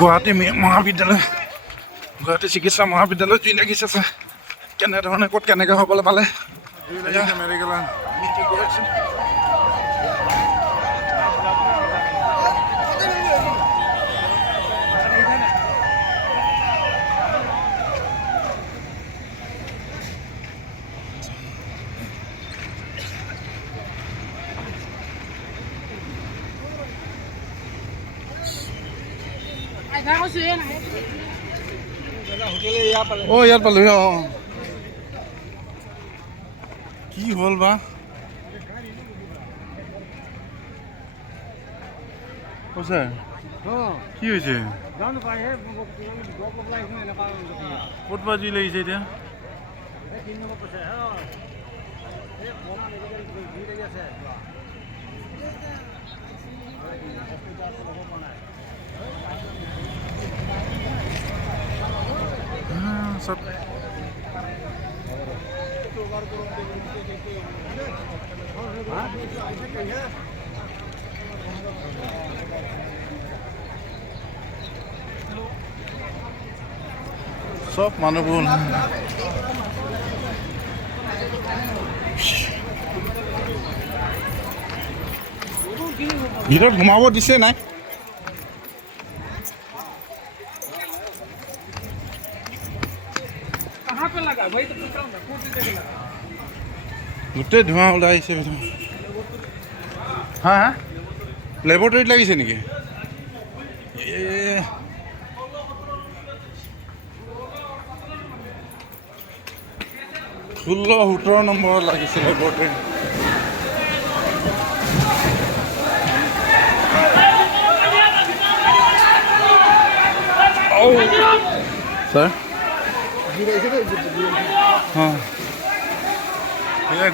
গুৱাহাটী মহাবিদ্যালয় গুৱাহাটী চিকিৎসা মহাবিদ্যালয় জুই লাগিছে চা কেনেধৰণে ক'ত কেনেকৈ হ'বলৈ পালে মেডিকেল ইয়াত পালো কি হ'ল বা কৈছে কি হৈছে ক'ত বা জুই লাগিছে এতিয়া सब सब মানুহবোৰ ভিতৰত ঘুমাব দিছে নাই গোটেই ধোঁৱা ওলাই আহিছে হা হা লেবৰেটৰীত লাগিছে নেকি 16-17 নম্বৰত লাগিছে লেবৰেটৰী ছাৰ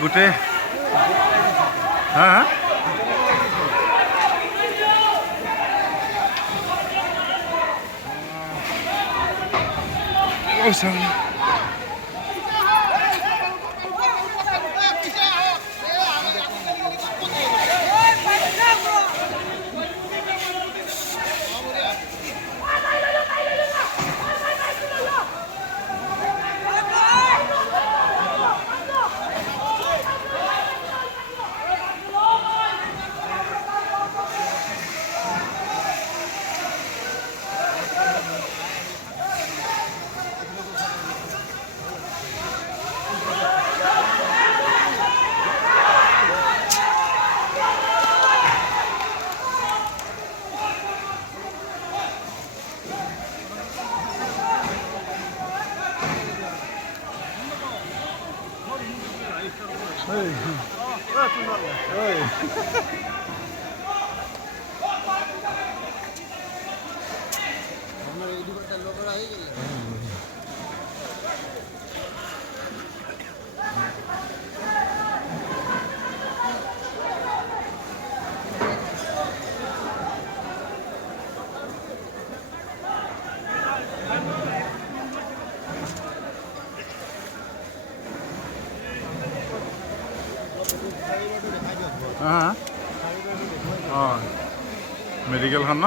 গোটেই হা হা মেডিকেলখন ন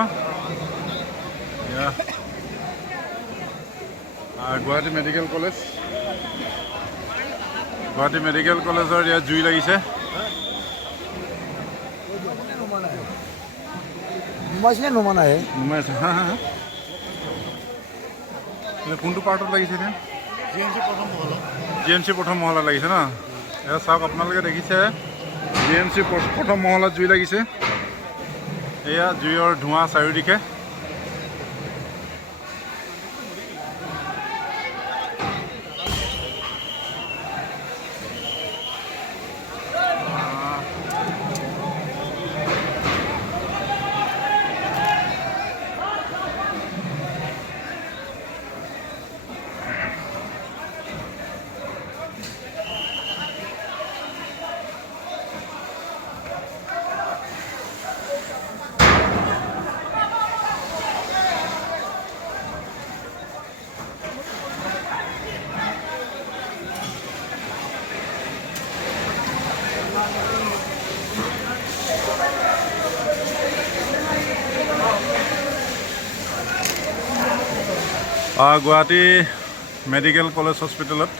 Guwahati medical college Guwahati medical কলেজৰ ইয়াত জুই লাগিছে নুমাইছে হা হা কোনটো পাৰ্টত লাগিছে এতিয়া জি এম চি প্ৰথম মহলাত লাগিছে ন এয়া চাওক আপোনালোকে দেখিছে জি এম চি প্ৰথম মহলাত জুই লাগিছে এয়া জুইৰ ধোঁৱা চাৰিওদিশে গুৱাহাটী মেডিকেল কলেজ হস্পিটেলত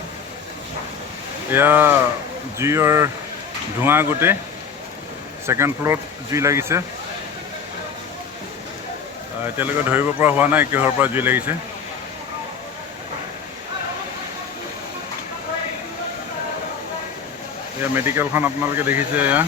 এয়া জুইৰ ধোঁৱা গোটেই ছেকেণ্ড ফ্ল'ৰত জুই লাগিছে। এতিয়ালৈকে ধৰিব পৰা হোৱা নাই কিহৰ পৰা জুই লাগিছে। এয়া মেডিকেলখন আপোনালোকে দেখিছে। এয়া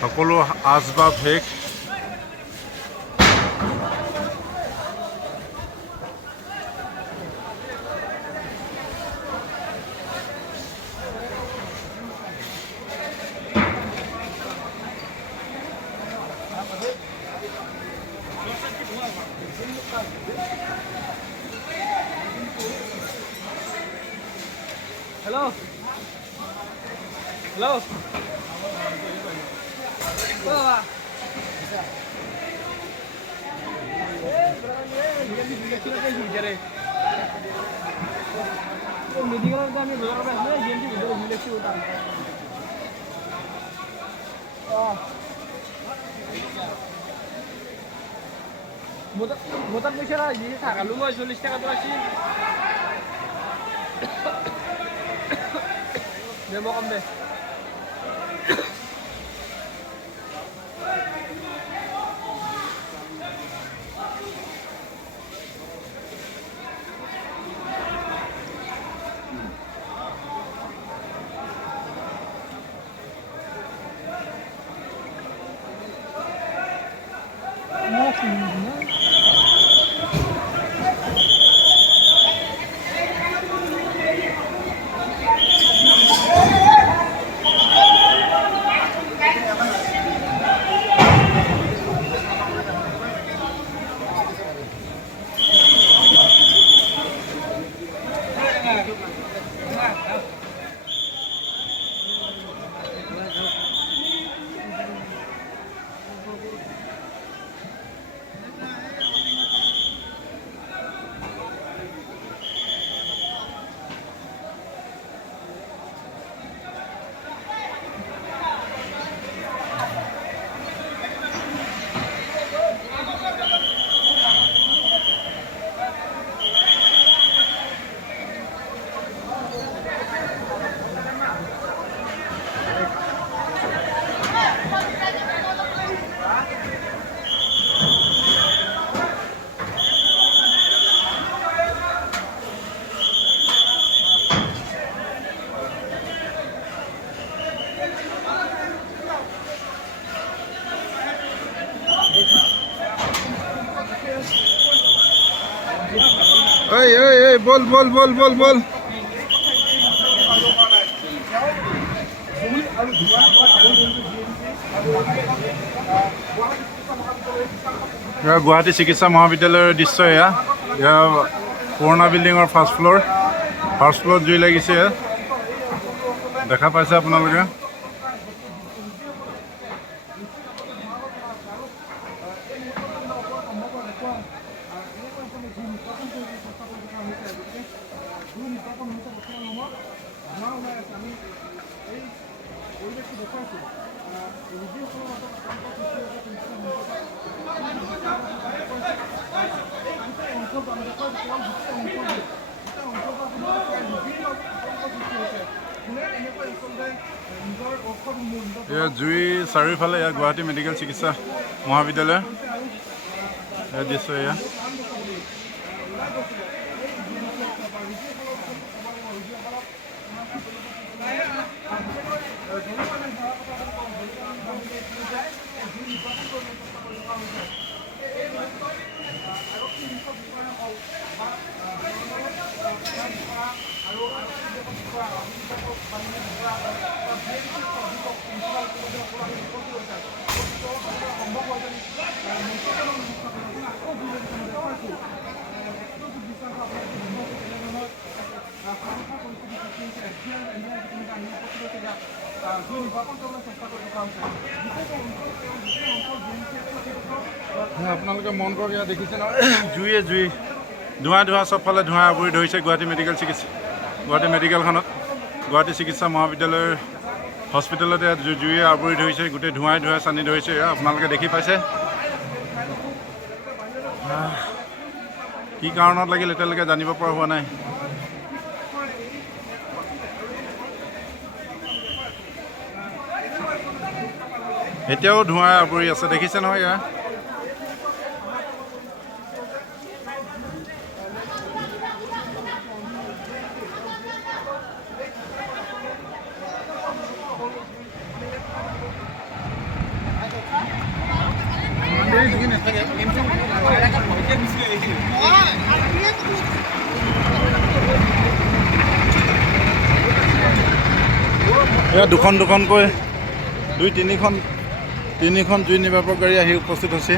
সকলো আচবাব শেষ। Hello. Hello. Bawa. Medical kami berapa ni? Jadi video seleksi utang. Motor pesa lah. Jadi tak kalau mau solusi tak ada sih. Demo kam deh. Hey, bol. Guwahati চিকিৎসা মহাবিদ্যালয়ৰ দৃশ্য এয়া পুৰণা বিল্ডিঙৰ ফাৰ্ষ্ট ফ্ল'ৰত জুই লাগিছে। দেখা পাইছে আপোনালোকে। এয়া জুই চাৰিওফালে এয়া গুৱাহাটী মেডিকেল চিকিৎসা মহাবিদ্যালয় দৃশ্য এয়া। আপোনালোকে মন কৰক, ইয়াত দেখিছে নহয় জুইয়ে জুই, ধোঁৱা ধোঁৱা চবফালে ধোঁৱা আৱৰি ধৰিছে গুৱাহাটী মেডিকেলখনত। গুৱাহাটী চিকিৎসা মহাবিদ্যালয়ৰ হস্পিটেলতে জুইয়ে আৱৰি ধৰিছে, গোটেই ধোঁৱাই চানি ধৰিছে। আপোনালোকে দেখি পাইছে কি কাৰণত লাগিল এতিয়ালৈকে জানিব পৰা হোৱা নাই। এতিয়াও ধোঁৱাই আৱৰি আছে, দেখিছে নহয় ইয়াৰ। এয়া দুখনকৈ 2-3খন জুই নিৰ্বাপক গাড়ী আহি উপস্থিত হৈছে।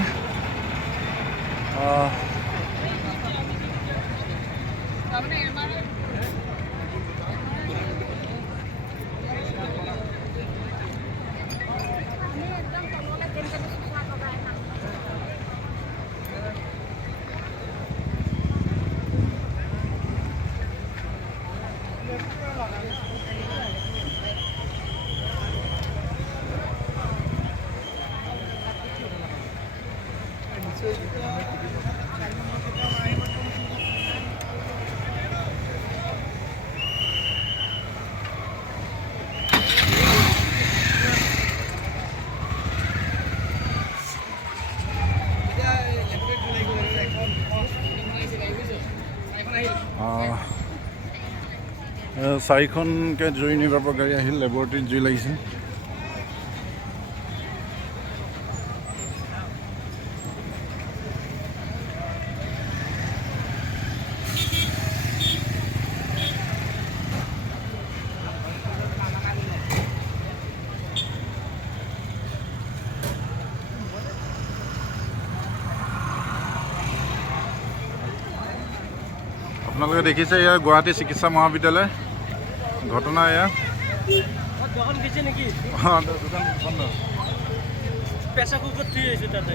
চাৰিখনকৈ জুই নিৰ্বাপক গাড়ী আহিল, লেবৰেটৰীত জুই লাগিছিল। আপোনালোকে দেখিছে এয়া গুৱাহাটী চিকিৎসা মহাবিদ্যালয় ঘটনা। এয়া দোকান গেছে নেকি? দোকান বন্ধ, প্ৰেছাৰ কুকাৰ থৈ আহিছোঁ তাতে।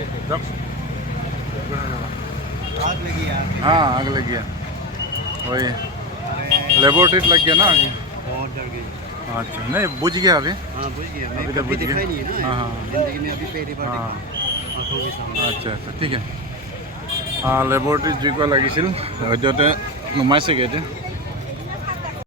आग लग गया, वही लेबोरेटरी लग गया ना आगे। बहुत डर गई। अच्छा, नहीं बुझ गया अभी। हाँ बुझ गया, अभी मैं तो कभी बुझ देखा गया। ही नहीं है ना, हाँ, हाँ। जिंदगी में अभी पहली बार हाँ। देखा आँखों के सामने। अच्छा ठीक है। লেবৰেটৰীত জুই কোৱা লাগিছিল, সদ্যহতে নুমাইছেগৈ এতিয়া।